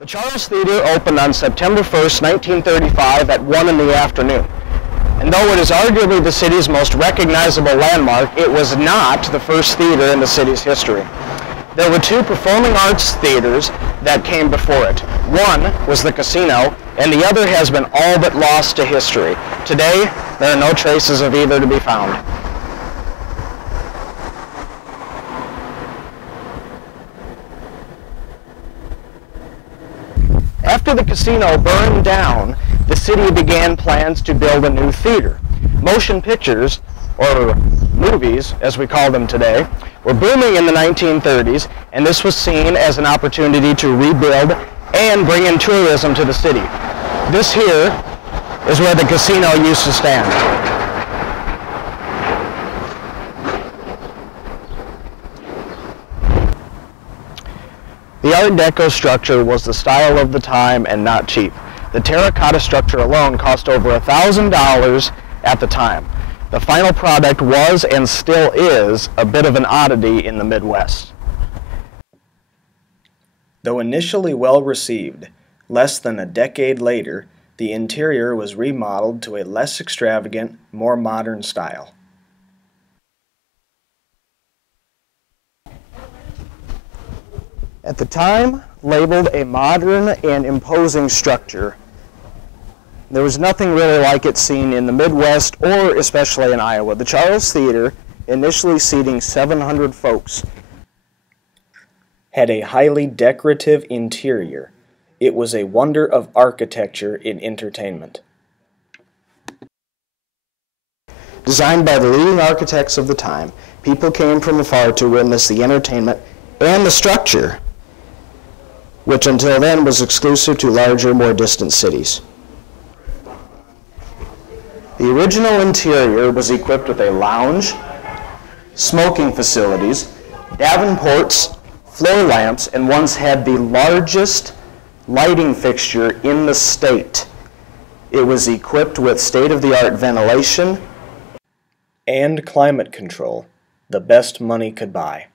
The Charles Theater opened on September 1st, 1935 at 1 in the afternoon. And though it is arguably the city's most recognizable landmark, it was not the first theater in the city's history. There were two performing arts theaters that came before it. One was the casino, and the other has been all but lost to history. Today, there are no traces of either to be found. After the casino burned down, the city began plans to build a new theater. Motion pictures, or movies as we call them today, were booming in the 1930s, and this was seen as an opportunity to rebuild and bring in tourism to the city. This here is where the casino used to stand. The Art Deco structure was the style of the time and not cheap. The terracotta structure alone cost over $1,000 at the time. The final product was and still is a bit of an oddity in the Midwest. Though initially well received, less than a decade later, the interior was remodeled to a less extravagant, more modern style. At the time, labeled a modern and imposing structure, there was nothing really like it seen in the Midwest or especially in Iowa. The Charles Theater, initially seating 700 folks, had a highly decorative interior. It was a wonder of architecture in entertainment. Designed by the leading architects of the time, people came from afar to witness the entertainment and the structure, which until then was exclusive to larger, more distant cities. The original interior was equipped with a lounge, smoking facilities, davenports, floor lamps, and once had the largest lighting fixture in the state. It was equipped with state-of-the-art ventilation and climate control, the best money could buy.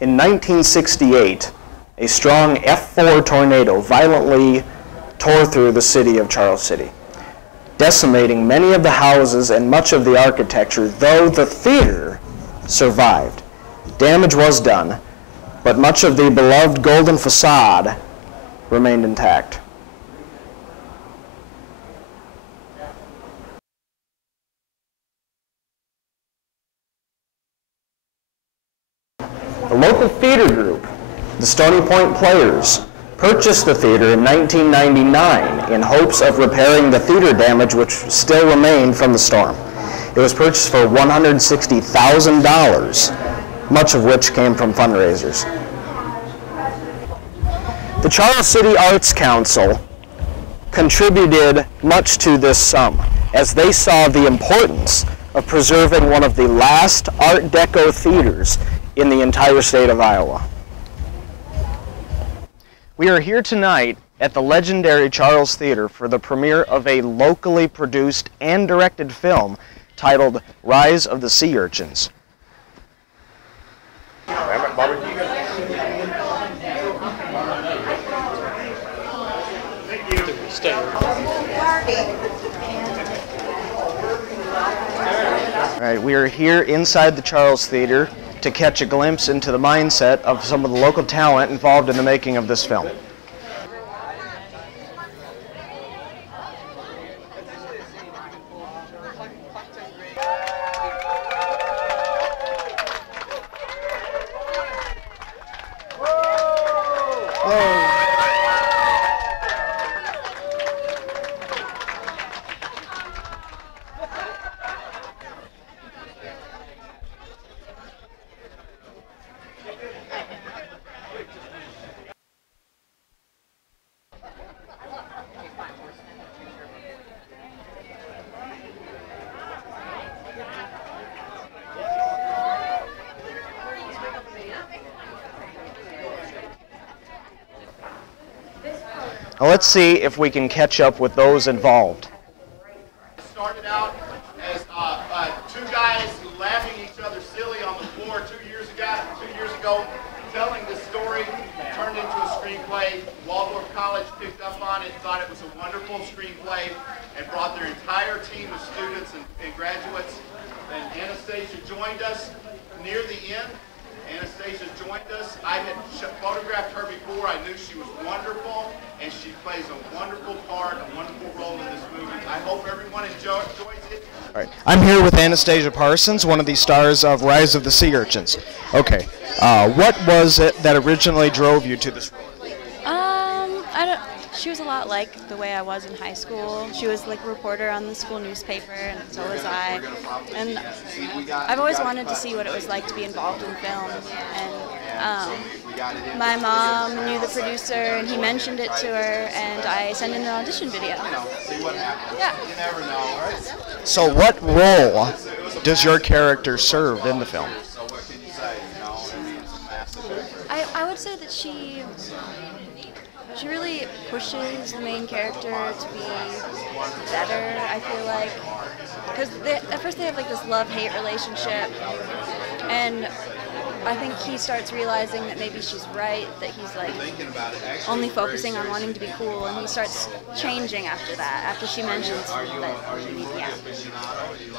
In 1968, a strong F4 tornado violently tore through the city of Charles City, decimating many of the houses and much of the architecture, though the theater survived. Damage was done, but much of the beloved golden facade remained intact. The local theater group, the Stony Point Players, purchased the theater in 1999 in hopes of repairing the theater damage which still remained from the storm. It was purchased for $160,000, much of which came from fundraisers. The Charles City Arts Council contributed much to this sum, as they saw the importance of preserving one of the last Art Deco theaters in the entire state of Iowa. We are here tonight at the legendary Charles Theater for the premiere of a locally produced and directed film titled Rise of the Sea Urchins. All right, we are here inside the Charles Theater to catch a glimpse into the mindset of some of the local talent involved in the making of this film. Now let's see if we can catch up with those involved. Started out as two guys laughing at each other silly on the floor 2 years ago, joined us near the end. Anastasia joined us. I had photographed her before. I knew she was wonderful, and she plays a wonderful part, a wonderful role in this movie. I hope everyone enjoys it. All right. I'm here with Anastasia Parsons, one of the stars of Rise of the Sea Urchins. Okay. What was it that originally drove you to this role? She was a lot like the way I was in high school. She was like a reporter on the school newspaper, and so was I. And I've always wanted to see what it was like to be involved in film. And my mom knew the producer, and he mentioned it to her, and I sent in an audition video. Yeah. So what role does your character serve in the film? I would say that she really pushes the main character to be better, I feel like. Because at first they have like this love-hate relationship, and I think he starts realizing that maybe she's right, that he's like only focusing on wanting to be cool, and he starts changing after that, after she mentions that, yeah.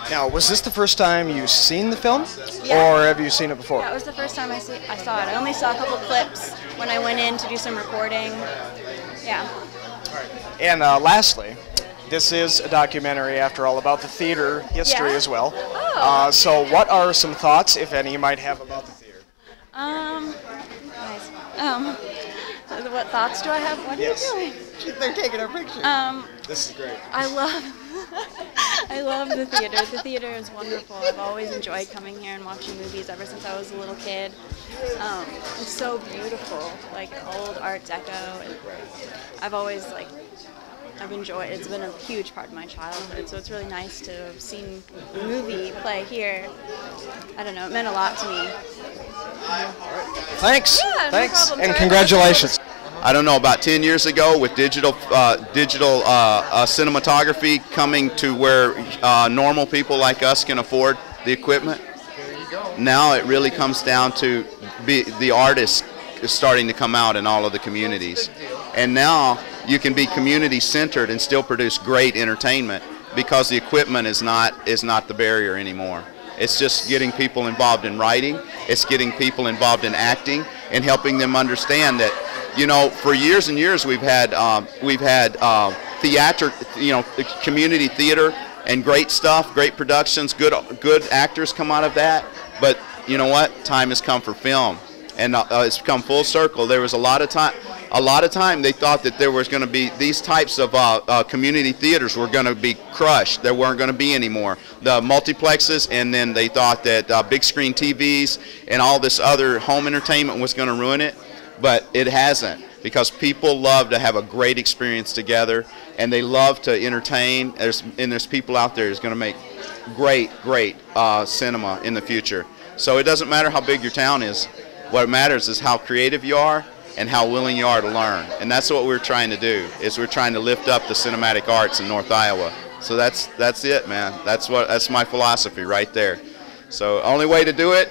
Now, was this the first time you've seen the film, Yeah. or have you seen it before? Yeah, it was the first time I saw it. I only saw a couple clips when I went in to do some recording. Yeah. And lastly, this is a documentary, after all, about the theater history Yeah. as well. Oh. So what are some thoughts, if any, you might have about the theater? Nice. What thoughts do I have? What are you doing? They're taking our picture. This is great. I love the theater. The theater is wonderful. I've always enjoyed coming here and watching movies ever since I was a little kid. It's so beautiful, like old Art Deco, and I've enjoyed it. It's been a huge part of my childhood, so it's really nice to have seen a movie play here. I don't know, it meant a lot to me. Thanks. Yeah, no Thanks. problem. And Sorry. congratulations. I don't know, about 10 years ago with digital cinematography coming to where normal people like us can afford the equipment. Now it really comes down to the artist is starting to come out in all of the communities. And now you can be community centered and still produce great entertainment because the equipment is not the barrier anymore. It's just getting people involved in writing, it's getting people involved in acting, and helping them understand that, you know, for years and years we've had theater, community theater, and great stuff, great productions, good actors come out of that. But you know what? Time has come for film, and it's come full circle. There was a lot of time they thought that there was going to be these types of community theaters were going to be crushed. There weren't going to be any more. The multiplexes, and then they thought that big screen TVs and all this other home entertainment was going to ruin it. But it hasn't, because people love to have a great experience together, and they love to entertain. There's people out there who's going to make great cinema in the future. So it doesn't matter how big your town is. What matters is how creative you are and how willing you are to learn. And that's what we're trying to do, is we're trying to lift up the cinematic arts in North Iowa. So that's it, man. That's my philosophy right there. So only way to do it,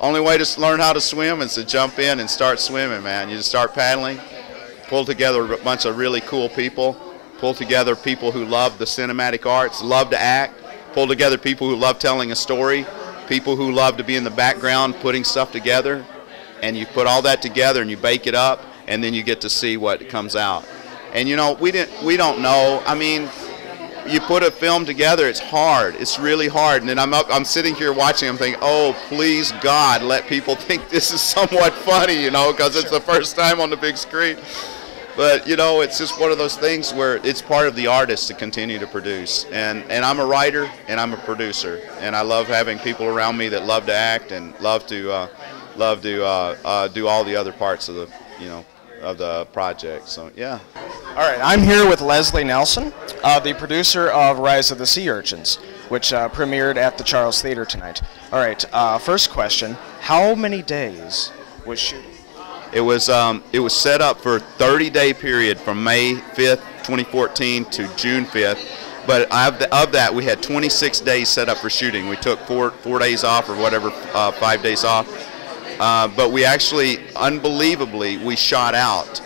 only way to learn how to swim is to jump in and start swimming, man. You just start paddling, pull together a bunch of really cool people, pull together people who love the cinematic arts, love to act, pull together people who love telling a story, people who love to be in the background putting stuff together, and you put all that together and you bake it up, and then you get to see what comes out. And you know, we don't know. I mean, you put a film together, it's hard. It's really hard. And then I'm sitting here watching, I'm thinking, oh, please God, let people think this is somewhat funny, you know, because it's the first time on the big screen. But, you know, it's just one of those things where it's part of the artist to continue to produce. And I'm a writer and I'm a producer. And I love having people around me that love to act and love to do all the other parts of the, of the project. So, yeah. All right, I'm here with Leslie Nelson, the producer of Rise of the Sea Urchins, which premiered at the Charles Theater tonight. All right, first question, how many days was shooting? It was set up for a 30-day period from May 5th, 2014 to June 5th. But of that, we had 26 days set up for shooting. We took four days off or whatever, 5 days off. But we actually, unbelievably, we shot out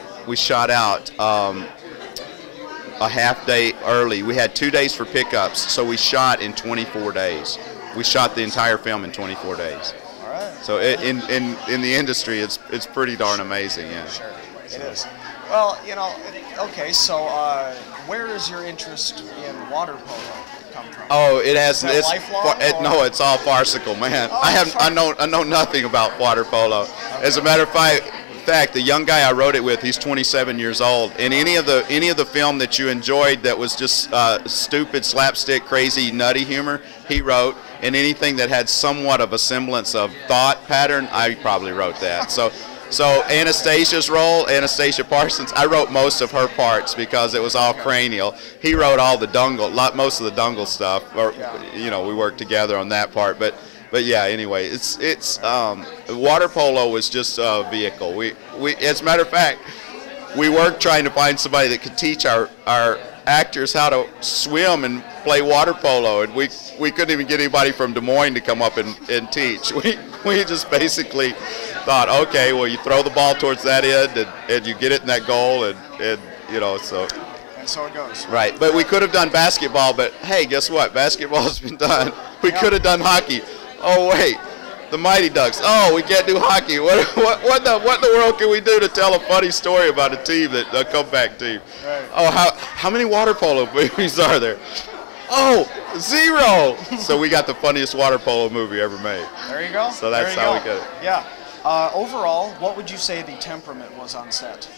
a half day early. We had 2 days for pickups, so we shot in 24 days. we shot the entire film in 24 days. All right. So in the industry, it's pretty darn amazing. Yeah. Sure, it is. Well, you know, okay. So where does your interest in water polo come from? Oh, it has. Is that lifelong, No, it's all farcical, man. Oh, I know nothing about water polo. Okay. As a matter of fact, the young guy I wrote it with, he's 27 years old. And any of the film that you enjoyed that was just stupid, slapstick, crazy, nutty humor, he wrote. And anything that had somewhat of a semblance of thought pattern, I probably wrote that. So Anastasia's role, Anastasia Parsons, I wrote most of her parts because it was all cranial. He wrote all the most of the dungle stuff. Or, you know, we worked together on that part. But yeah, anyway, it's water polo was just a vehicle. We as a matter of fact, we worked trying to find somebody that could teach our actors how to swim and play water polo, and we couldn't even get anybody from Des Moines to come up and teach. We just basically thought, okay, well, you throw the ball towards that end and you get it in that goal, and you know, so. And so it goes. Right, but we could have done basketball, but hey, guess what? Basketball's been done. We could have done hockey. Oh wait, the Mighty Ducks. Oh, we can't do hockey. What in the world can we do to tell a funny story about a team a comeback team? Right. Oh, how many water polo movies are there? Oh, 0. So we got the funniest water polo movie ever made. There you go. So that's how we got it. Yeah. Overall, what would you say the temperament was on set?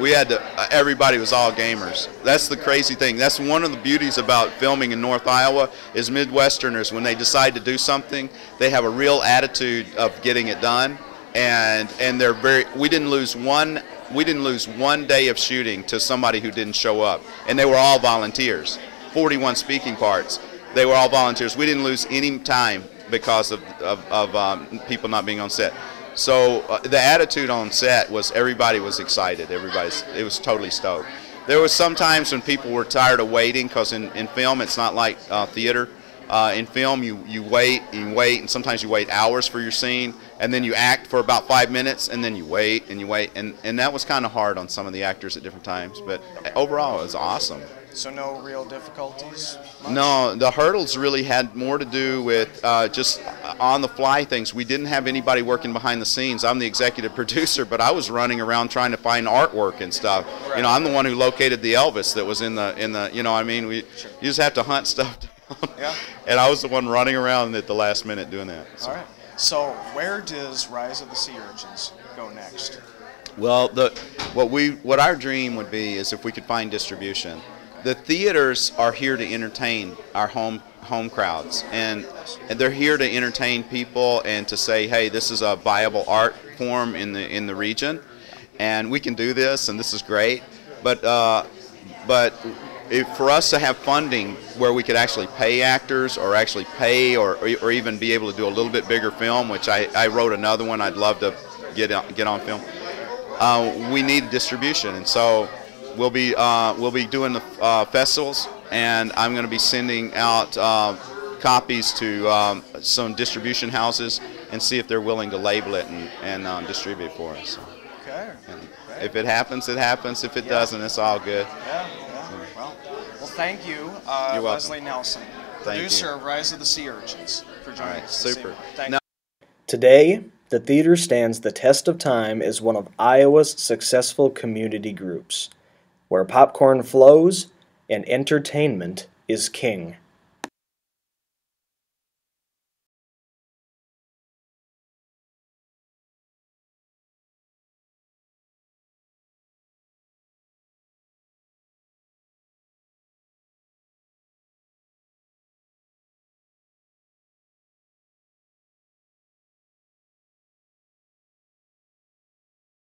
We had everybody was all gamers. That's the crazy thing. That's one of the beauties about filming in North Iowa is Midwesterners, when they decide to do something, they have a real attitude of getting it done, and they're we didn't lose one day of shooting to somebody who didn't show up, and they were all volunteers. 41 speaking parts. They were all volunteers. We didn't lose any time because of people not being on set. So the attitude on set was everybody was excited. It was totally stoked. There was some times when people were tired of waiting, because in film it's not like theater. In film you wait, and sometimes you wait hours for your scene, and then you act for about 5 minutes, and then you wait, and that was kind of hard on some of the actors at different times. But overall it was awesome. So no real difficulties? Much? No, the hurdles really had more to do with just on-the-fly things. We didn't have anybody working behind the scenes. I'm the executive producer, but I was running around trying to find artwork and stuff. Right. You know, I'm the one who located the Elvis that was in the you know what I mean? You just have to hunt stuff down. Yeah. And I was the one running around at the last minute doing that. So. All right. So where does Rise of the Sea Urchins go next? Well, what our dream would be is if we could find distribution. The theaters are here to entertain our home crowds, and they're here to entertain people and to say, hey, this is a viable art form in the region, and we can do this, and this is great. But for us to have funding where we could actually pay actors, or actually pay, or even be able to do a little bit bigger film, which I wrote another one I'd love to get on film. We need distribution, and so. We'll be doing the festivals, and I'm going to be sending out copies to some distribution houses and see if they're willing to label it and distribute it for us. Okay. If it happens, it happens. If it doesn't, it's all good. Yeah. Well, thank you, Leslie Nelson, producer of Rise of the Sea Urchins, for joining us. Super. Thank you. Today, the theater stands the test of time as one of Iowa's successful community groups, where popcorn flows and entertainment is king.